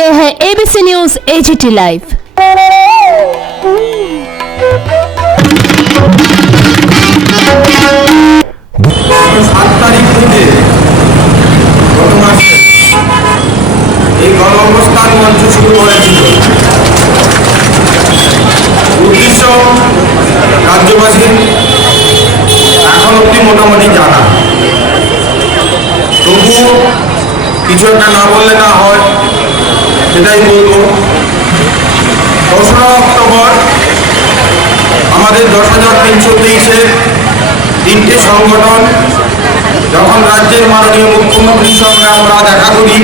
ये है ABC news AGT live. 7 তারিখ থেকে গত মাসে এই গণ অবস্থান মঞ্চ শুরু হয়েছিল। উদ্দেশ্য রাজ্যবাসীর এখন অব্দি মোটামুটি জানা, তবুও কিছু একটা না বললে না হয়, সেটাই বলবো। 2রা অক্টোবর আমাদের 10,323-এর 3টে সংগঠন যখন রাজ্যের মাননীয় মুখ্যমন্ত্রীর সঙ্গে আমরা দেখা করি,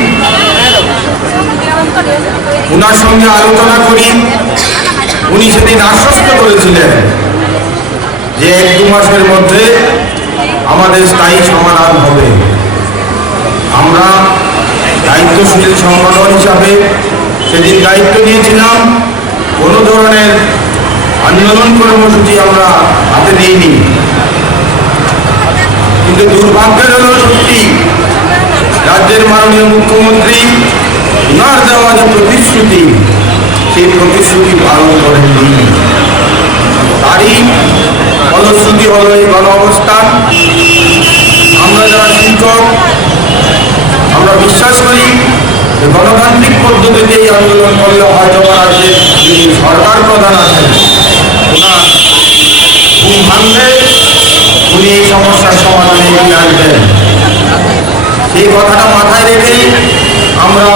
ওনার সঙ্গে আলোচনা করি, উনি সেদিন আশ্বস্ত করেছিলেন যে 1-2 মাসের মধ্যে আমাদের স্থায়ী সমাধান হবে। আমরা দায়িত্বশীল সংগঠন হিসাবে সেদিন দায়িত্ব নিয়েছিলাম। কোনো ধরনের আন্দোলন কর্মসূচি আমরা হাতে নিইনি, কিন্তু দুর্ভাগ্যের হলো সত্যি রাজ্যের মাননীয় মুখ্যমন্ত্রী ওনার দেওয়া যে প্রতিশ্রুতি, সেই প্রতিশ্রুতি পালন করেননি। তারই ফলশ্রুতি হলো এই গণ অবস্থান। আমরা যারা শিক্ষক, আমরা বিশ্বাস করি যে গণতান্ত্রিক পদ্ধতিতে এই আন্দোলন করলে হয়তো রাজ্যের যিনি সরকার প্রধান আছেন ওনার ঘুম ভাঙবে, উনি এই সমস্যার সমাধানে এগিয়ে আসবেন। সেই কথাটা মাথায় রেখেই আমরা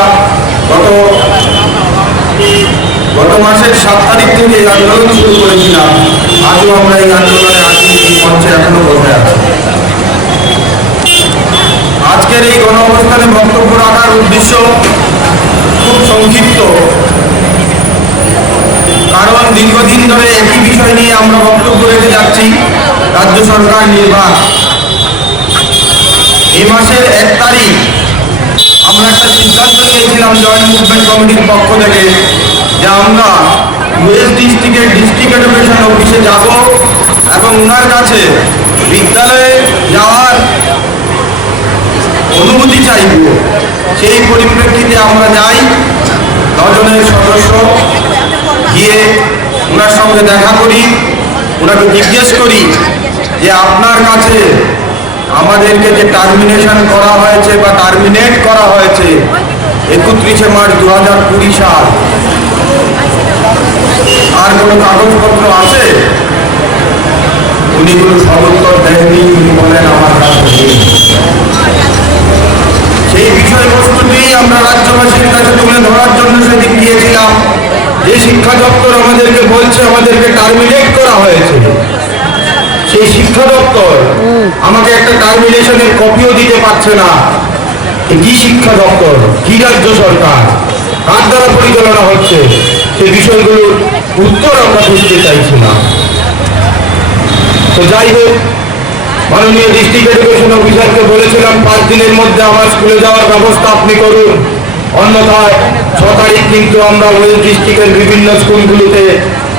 গত মাসের 7 তারিখ থেকে এই আন্দোলন শুরু করেছিলাম। আজও আমরা এই আন্দোলনে আছি, মঞ্চে এখনো বসে আছি। আজকের এই গণ অবস্থানে বক্তব্য রাখার উদ্দেশ্য খুব সংক্ষিপ্ত, কারণ দীর্ঘদিন ধরে একই বিষয় নিয়ে আমরা বক্তব্য রেখে যাচ্ছি। রাজ্য সরকার নির্বাক। এই মাসের 1 তারিখ আমরা একটা সিদ্ধান্ত নিয়েছিলাম জয়েন্ট মুভমেন্ট কমিটির পক্ষ থেকে যে আমরা ওয়েস্ট ডিস্ট্রিক্টের ডিস্ট্রিক্ট এডুকেশন অফিসে যাব এবং ওনার কাছে বিদ্যালয়ে যাওয়ার অনুমতি চাইব। সেই পরিপ্রেক্ষিতে আমরা যাই, 9 জনের সদস্য গিয়ে ওনার সঙ্গে দেখা করি, ওনাকে জিজ্ঞেস করি যে আপনার কাছে আমাদেরকে যে টার্মিনেশন করা হয়েছে বা টার্মিনেট করা হয়েছে 31শে মার্চ 2020 সাল, আর কোনো কাগজপত্র আছে? উনি কোনো সদুত্তর দেননি। উনি বলেন আমার কাছে নেই। সেই বিষয়বস্তুটি আমরা রাজ্যবাসীর কাছে তুলে ধরার জন্য সেদিন গিয়েছিলাম। যে শিক্ষা দপ্তর আমাদেরকে বলছে আমাদেরকে টার্মিনেট করা হয়েছে, সেই শিক্ষা দপ্তর আমাকে একটা টার্মিনেশনের কপিও দিতে পারছে না। কি শিক্ষা দপ্তর, কি রাজ্য সরকার, কার দ্বারা পরিচালনা হচ্ছে, সেই বিষয়গুলোর উত্তর আমরা বুঝতে চাইছিলাম। তো যাই হোক, মাননীয় ডিস্ট্রিক্ট এডুকেশন অফিসারকে বলেছিলাম 5 দিনের মধ্যে আমার স্কুলে যাওয়ার ব্যবস্থা আপনি করুন, অন্যথায় 6 তারিখ কিন্তু আমরা ওয়েস্ট ডিস্ট্রিক্টের বিভিন্ন স্কুলগুলোতে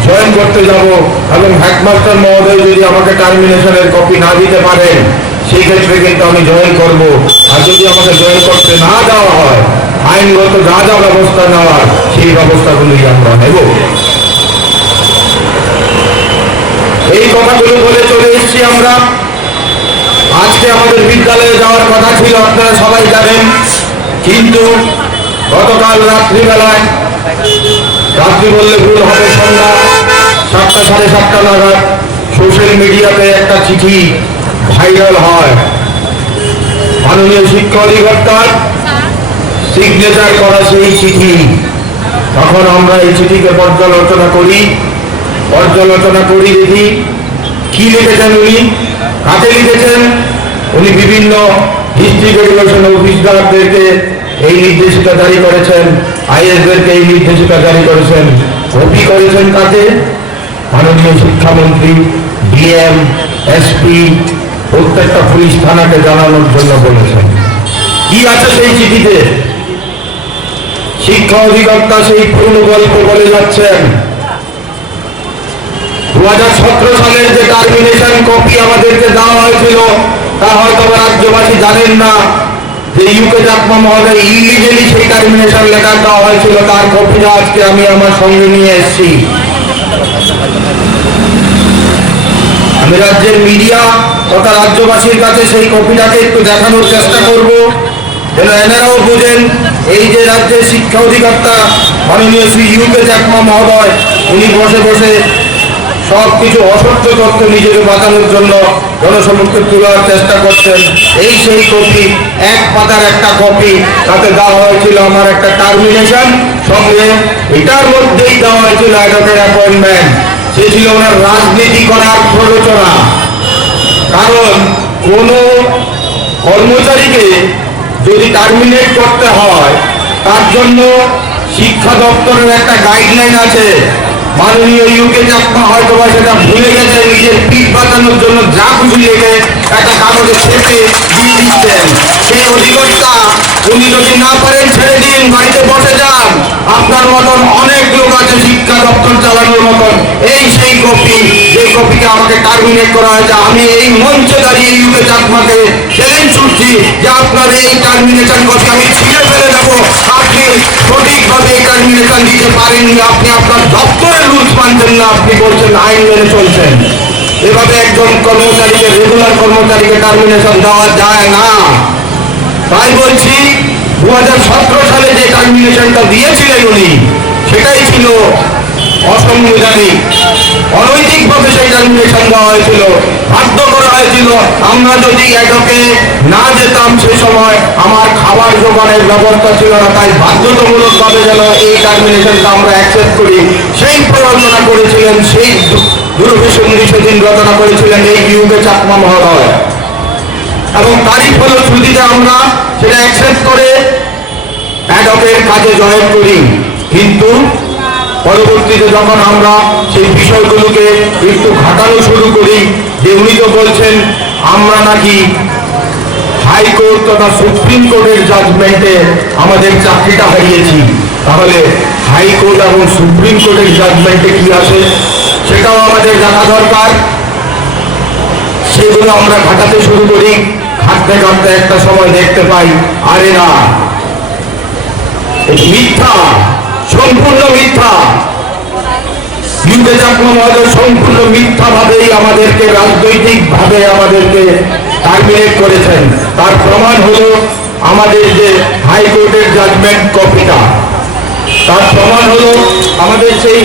জয়েন করতে যাব এবং হেডমাস্টার মহোদয় যদি আমাকে টার্মিনেশনের কপি না দিতে পারেন সেই ক্ষেত্রে কিন্তু আমি জয়েন করব। আর যদি আমাকে জয়েন করতে না দেওয়া হয়, আইনগত যা যা ব্যবস্থা নেওয়ার সেই ব্যবস্থাগুলোই আমরা নেব। এই কথাগুলো বলে চলে এসেছি আমরা। আজকে আমাদের বিদ্যালয়ে যাওয়ার কথা ছিল, আপনারা সবাই জানেন, কিন্তু গতকাল রাত্রিবেলায়, রাত্রি বললে ভুল হবে, সন্ধ্যা 7টা সাড়ে 7টা নাগাদ সোশ্যাল মিডিয়াতে একটা চিঠি ভাইরাল হয়। মাননীয় শিক্ষা অধিকর্তার সিগনেচার করা সেই চিঠি। তখন আমরা এই চিঠিকে পর্যালোচনা করি দেখি কি লিখেছেন উনি, কাকে লিখেছেন। উনি বিভিন্ন ডিস্ট্রিক্ট এডুকেশন অফিসারদেরকে এই নির্দেশিকা জারি করেছেন, আইএসদেরকে এই নির্দেশিকা জারি করেছেন। কপি করেছেন কাকে? মাননীয় শিক্ষামন্ত্রী, ডিএম, এসপি, প্রত্যেকটা পুলিশ থানাকে জানানোর জন্য বলেছেন। কি আছে সেই চিঠিতে? শিক্ষা অধিকর্তা সেই পুরনো গল্প বলে যাচ্ছেন। 2017 সালের যে টার্মিনেশন কপি আমাদেরকে দেওয়া হয়েছিল তা হয়তো রাজ্যবাসী জানেন না। যে ইউকে চাকমা মহোদয় ইলিগেলি সেই টার্মিনেশন লেটার দেওয়া হয়েছিল, তার কপিটা আজকে আমি আমার সঙ্গে নিয়ে এসেছি। আমি রাজ্যের মিডিয়া তথা রাজ্যবাসীর কাছে সেই কপিটাকে একটু দেখানোর চেষ্টা করব, যেন এনারাও বোঝেন এই যে রাজ্যের শিক্ষা অধিকর্তা মাননীয় শ্রী ইউকে চাকমা মহোদয়, উনি বসে বসে সব কিছু অসত্য তথ্য নিজেকে বাঁচানোর জন্য জনসমক্ষে তোলার চেষ্টা করছেন। এই সেই কপি, এক পাতার একটা কপি, তাতে দেওয়া হয়েছিল আমার একটা টার্মিনেশন, সঙ্গে এটার মধ্যেই দেওয়া হয়েছিল অ্যাডভোকেট অ্যাপয়েন্টমেন্ট। সে ছিল ওনার রাজনীতি করার প্ররোচনা। কারণ কোন কর্মচারীকে যদি টার্মিনেট করতে হয়, তার জন্য শিক্ষা দপ্তরের একটা গাইডলাইন আছে। মাননীয় ইউকে চাকমা হয়তো বা সেটা ভুলে গেছে, নিজের পিঠ বাঁচানোর জন্য যা খুশি লেগে একটা কাগজে চেপে দিয়ে দিচ্ছেন। সেই অধিকর্তা উনি যদি না পারেন ছেড়ে দিন, বাড়িতে বসে যান। আপনার মতন অনেক লোক আছে শিক্ষা দপ্তর চালানোর মতন। এই সেই কপি, যে কপিকে আমাকে টার্মিনেট করা হয়েছে। আমি এই মঞ্চে দাঁড়িয়ে ইউকে চাকমাকে চ্যালেঞ্জ ছুটছি যে আপনার এই টার্মিনেশন কপি আমি ছিঁড়ে ফেলে দেবো। আপনি সঠিকভাবে এই টার্মিনেশন দিতে পারেননি, আপনি আপনার দপ্তরের রুলস মানছেন না, আপনি বলছেন আইন মেনে চলছেন। এভাবে একজন কর্মচারীকে, রেগুলার কর্মচারীকে টার্মিনেশন দেওয়া যায় না। তাই বলছি 2017 সালে যে টার্মিনেশনটা দিয়েছিলেন উনি, সেটাই ছিল অসাংবিধানিক। অনৈতিকভাবে সেই টার্মিনেশন দেওয়া হয়েছিল, বাধ্য করা হয়েছিল। আমরা যদি এটাকে না যেতাম, সে সময় আমার খাবার জোগানের ব্যবস্থা ছিল না, তাই বাধ্যতামূলকভাবে যেন এই টার্মিনেশনটা আমরা অ্যাকসেপ্ট করি, সেই প্ররোচনা করেছিলেন, সেই দুর্বিসন্ধি সেদিন রচনা করেছিলেন এই ইউকে চাকমা মহোদয়। এবং তারই ফলশ্রুতিতে আমরা সেটা অ্যাকসেপ্ট করে অ্যাডকের কাজে জয়েন করি। কিন্তু পরবর্তীতে যখন আমরা সেই বিষয়গুলোকে একটু ঘাটানো শুরু করি, যে উনি তো বলছেন আমরা নাকি হাইকোর্ট তথা সুপ্রিম কোর্টের জাজমেন্টে আমাদের চাকরিটা হারিয়েছি, তাহলে হাইকোর্ট এবং সুপ্রিম কোর্টের জাজমেন্টে কি আছে সেটাও আমাদের জানা দরকার। সেগুলো আমরা ঘাটাতে শুরু করি, ঘাটতে ঘাটতে একটা সময় দেখতে পাই আরে না, মিথ্যা, সম্পূর্ণ মিথ্যা। ইউকে চাকমা মহোদয় সম্পূর্ণ মিথ্যা ভাবেই আমাদেরকে, রাজনৈতিক ভাবে আমাদেরকে টার্মিনেট করেছেন। তার প্রমাণ হলো আমাদের যে হাইকোর্টের জাজমেন্ট কপিটা, তার প্রমাণ হলো আমাদের সেই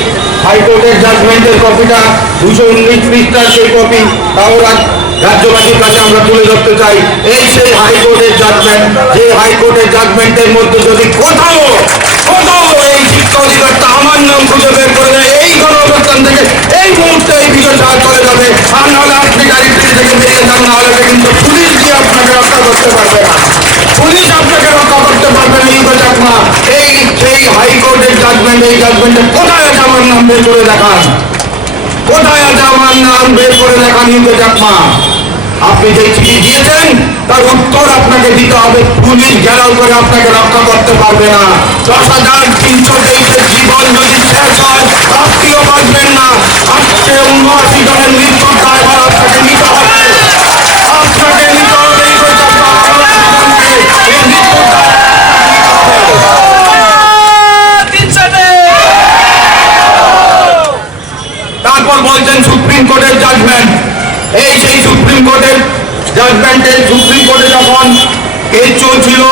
হাইকোর্টের জাজমেন্টের কপিটা 219 পৃষ্ঠার সেই কপি, তাও রাজ্যবাসীর কাছে আমরা তুলে ধরতে চাই। এই সেই হাইকোর্টের জাজমেন্ট, যে হাইকোর্টের জাজমেন্টের মধ্যে যদি কোথাও এই শিক্ষা অধিকারটা আমার নাম খুঁজে বের করে দেয়, এই গণঅভ্যুত্থান থেকে এই মুহূর্তে এই বিষয় ছাড় চলে যাবে। আর নাহলে আপনি গাড়ি থেকে বেরিয়ে যান, নাহলে কিন্তু পুলিশ দিয়ে আপনাকে রক্ষা করতে পারবে না, পুলিশ আপনাকে রক্ষা করতে পারবে না। ইউকে চাকমা এই সেই হাইকোর্টের জাজমেন্ট, এই জাজমেন্টে কোথায় আছে আমার নাম বের করে দেখান, কোথায় আছে আমার নাম বের করে দেখান ইউকে চাকমা। আপনি যে চিঠি দিয়েছেন তার উত্তর আপনাকে দিতে হবে। পুলিশ ঘেরাও করে আপনাকে রক্ষা করতে পারবে না। 10,323 জীবন যদি শেষ হয়, আপনিও বাঁচবেন না। আজকে 79 জনের মৃত্যুর দায়ভার আপনাকে নিতে হবে, আপনাকে নিতে হবে। তারপর বলছেন সুপ্রিম কোর্টের জাজমেন্ট, এই সেই সুপ্রিম কোর্টের জাজমেন্টে, সুপ্রিম কোর্টে যখন কেস চলছিল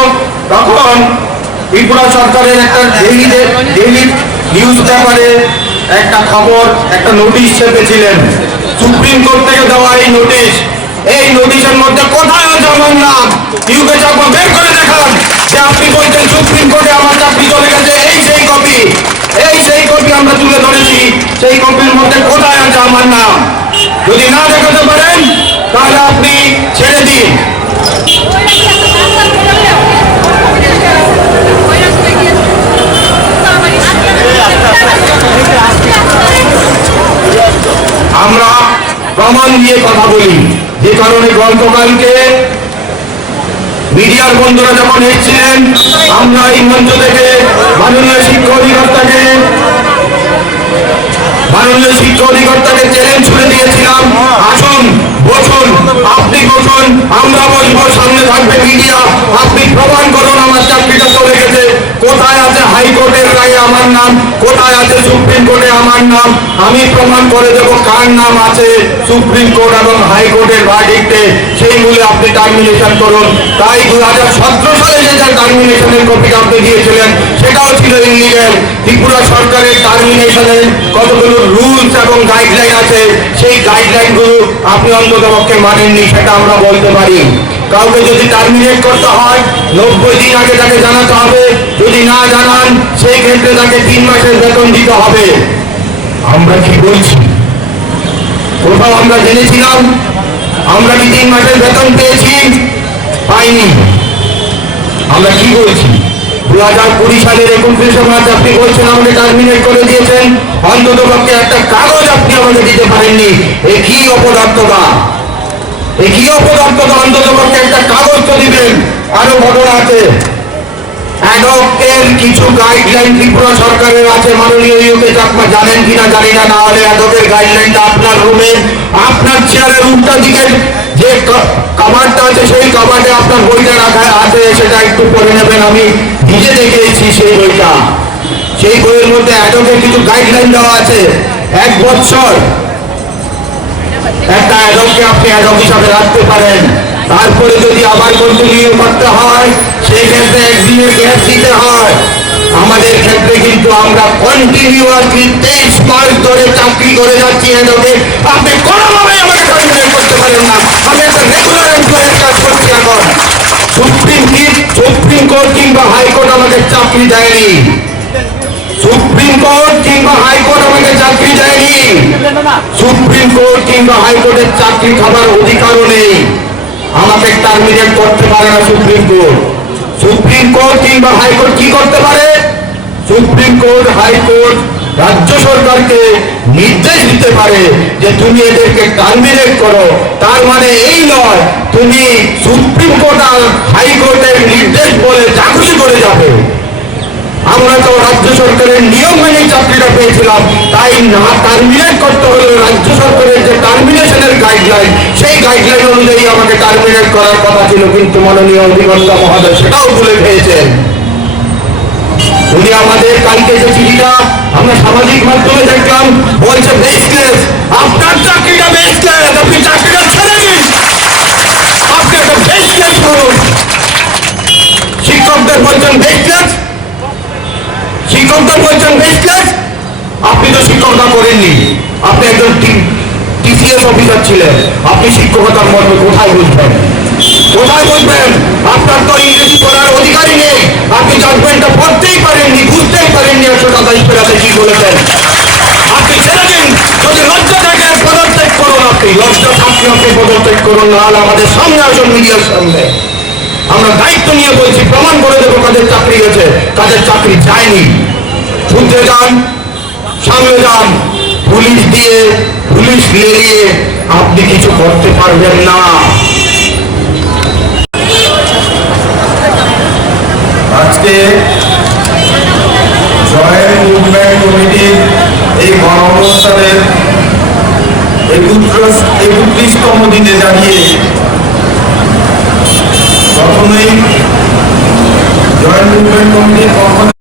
তখন ত্রিপুরা সরকারের একটা ডেইলি নিউজ পেপারে একটা খবর, একটা নোটিশ ছেপেছিলেন সুপ্রিম কোর্ট থেকে দেওয়া। এই নোটিশ, এই নোটিশের মধ্যে কোথায় আছে আমার নাম? ইউকে চাকমা বের করে দেখান যে আপনি বলছেন সুপ্রিম কোর্টে আমার চাকরি চলে গেছে। এই সেই কপি, এই সেই কপি আমরা তুলে ধরেছি। সেই কপির মধ্যে কোথায় আছে আমার নাম? যদি না দেখাতে পারেন তাহলে আপনি ছেড়ে দিন। আমরা প্রমাণ দিয়ে কথা বলি, যে কারণে গতকালকে মিডিয়ার বন্ধুরা যখন এসেছিলেন, আমরা এই মঞ্চ থেকে মাননীয় শিক্ষা অধিকর্তাকে চ্যালেঞ্জ ছুড়ে দিয়েছিলাম, আসুন বসুন, আপনি বসুন, আমরা বসবো, সামনে থাকবে মিডিয়া, আপনি হাইকোর্টের রায়ে আমার নাম কোথায় আছে? সুপ্রিম কোর্টে আমার নাম, আমি প্রমাণ করে দেব কার নাম আছে সুপ্রিম কোর্ট এবং হাইকোর্টের ভার্ডিক্টে, সেই মূলে আপনি টার্মিনেশন করুন। তাই 2017 সালে যে টার্মিনেশনের কপিটা আপনি দিয়েছিলেন সেটাও ছিল ইলিগেল। ত্রিপুরা সরকারের টার্মিনেশনের কতগুলো রুলস এবং গাইডলাইন আছে, সেই গাইডলাইনগুলো আপনি অন্ততপক্ষে মানেননি, সেটা আমরা বলতে পারি। কাউকে যদি টার্মিনেট করতে হয় 90 দিন আগে তাকে জানাতে হবে, যদি না জানান সেই ক্ষেত্রে তাকে 3 মাসের বেতন দিতে হবে। আমরা কি বলছি? কোথাও আমরা জেনেছিলাম? আমরা কি 3 মাসের বেতন পেয়েছি? পাইনি। আমরা কি বলছি? 2020 সালের 29শে মার্চ আপনি বলছেন আমাকে টার্মিনেট করে দিয়েছেন, অন্তত পক্ষে একটা কাগজ আপনি আমাকে দিতে পারেননি। এ কি অপদার্থতা, এ কি অপদার্থতা! অন্তত পক্ষে একটা কাগজ তো দিবেন। আরো ঘটনা আছে, অ্যাডকের কিছু গাইডলাইন ত্রিপুরা সরকারের আছে, মাননীয় ইউকে চাকমা জানেন কিনা জানি না, না হলে অ্যাডকের গাইডলাইনটা আপনার রুমে আপনার চেয়ারের উল্টা দিকে যে কাভারটা আছে সেই কাভারে আপনার বইটা রাখা আছে, সেটা একটু পড়ে নেবেন। আমি নিজে দেখে এসেছি সেই বইটা। সেই বইয়ের মধ্যে অ্যাডকের কিছু গাইডলাইন দেওয়া আছে। 1 বছর একটা অ্যাডককে আপনি অ্যাডক হিসাবে রাখতে পারেন, তারপরে যদি আবার কন্টিনিউ করতে হয় সেই ক্ষেত্রে 1 দিনের গ্যাপ দিতে হয়। আমাদের ক্ষেত্রে কিন্তু আমরা কন্টিনিউয়াসলি 23 মাস ধরে চাকরি করে যাচ্ছি অ্যাডকে, আপনি কোনোভাবে আমাকে টার্মিনেট করতে পারেন না। আমি একটা রেগুলার এমপ্লয়ের কাজ করছি এখন। সুপ্রিম কোর্ট কিংবা হাইকোর্ট আমাকে চাকরি দেয়নি, সুপ্রিম কোর্ট কিংবা হাইকোর্ট আমাকে চাকরি দেয়নি, সুপ্রিম কোর্ট কিংবা হাইকোর্টের চাকরি খাবার অধিকারও নেই। আমাকে টার্মিনেট করতে পারে না সুপ্রিম কোর্ট। সুপ্রিম কোর্ট কিংবা হাইকোর্ট কি করতে পারে? সুপ্রিম কোর্ট, হাইকোর্ট রাজ্য সরকারকে নির্দেশ দিতে পারে যে তুমি এদেরকে টার্মিনেট করো। তার মানে এই নয় তুমি সুপ্রিম কোর্ট আর হাইকোর্টের নির্দেশ বলে যা খুশি করে যাবে। আমরা তো রাজ্য সরকারের নিয়ম মেনে চাকরিটা পেয়েছিলাম, তাই না টার্মিনেট করতে হলে রাজ্য সরকারের যে টার্মিনেশনের গাইডলাইন সেই গাইডলাইন অনুযায়ী আমাকে টার্মিনেট করার কথা ছিল, কিন্তু মাননীয় অধিকর্তা মহোদয় সেটাও ভুলে পেয়েছেন। উনি আমাদের কালকে যে চিঠিটা আমরা সামাজিক মাধ্যমে দেখলাম, বলছে বেসলেস, আপনার চাকরিটা বেসলেস, আপনি চাকরিটা ছেড়ে দিন, আপনি একটা বেসলেস করুন। শিক্ষকদের বলছেন বেসলেস, শিক্ষকদের বলছেন বেসলেস। আপনি তো শিক্ষকতা করেননি, আপনি একজন টিসিএস অফিসার ছিলেন, আপনি শিক্ষকতার মর্ম কোথায় বুঝবেন? কোথায় বুঝবেন? আপনার তো ইংরেজি পড়ার অধিকারই নেই, আপনি জাজমেন্টটা পড়তেই পারেননি, বুঝতেই পারেননি 127 পেরাতে কি বলেছেন। আপনি ছেড়ে দিন, যদি লজ্জা থাকে পদত্যাগ করুন, আপনি লজ্জা থাকলে আপনি পদত্যাগ করুন, নাহলে আমাদের সামনে আসুন মিডিয়ার সামনে। আমরা দায়িত্ব নিয়ে বলছি, প্রমাণ করে দেবো কাদের চাকরি গেছে, কাদের চাকরি যায়নি। শুনতে যান, সামনে যান, পুলিশ দিয়ে পুলিশ লেলিয়ে আপনি কিছু করতে পারবেন না। আজকে জয়েন্ট মুভমেন্ট কমিটির এই গণঅবস্থানের 31তম দিনে দাঁড়িয়ে প্রথমেই জয়েন্ট মুভমেন্ট কমিটির পক্ষ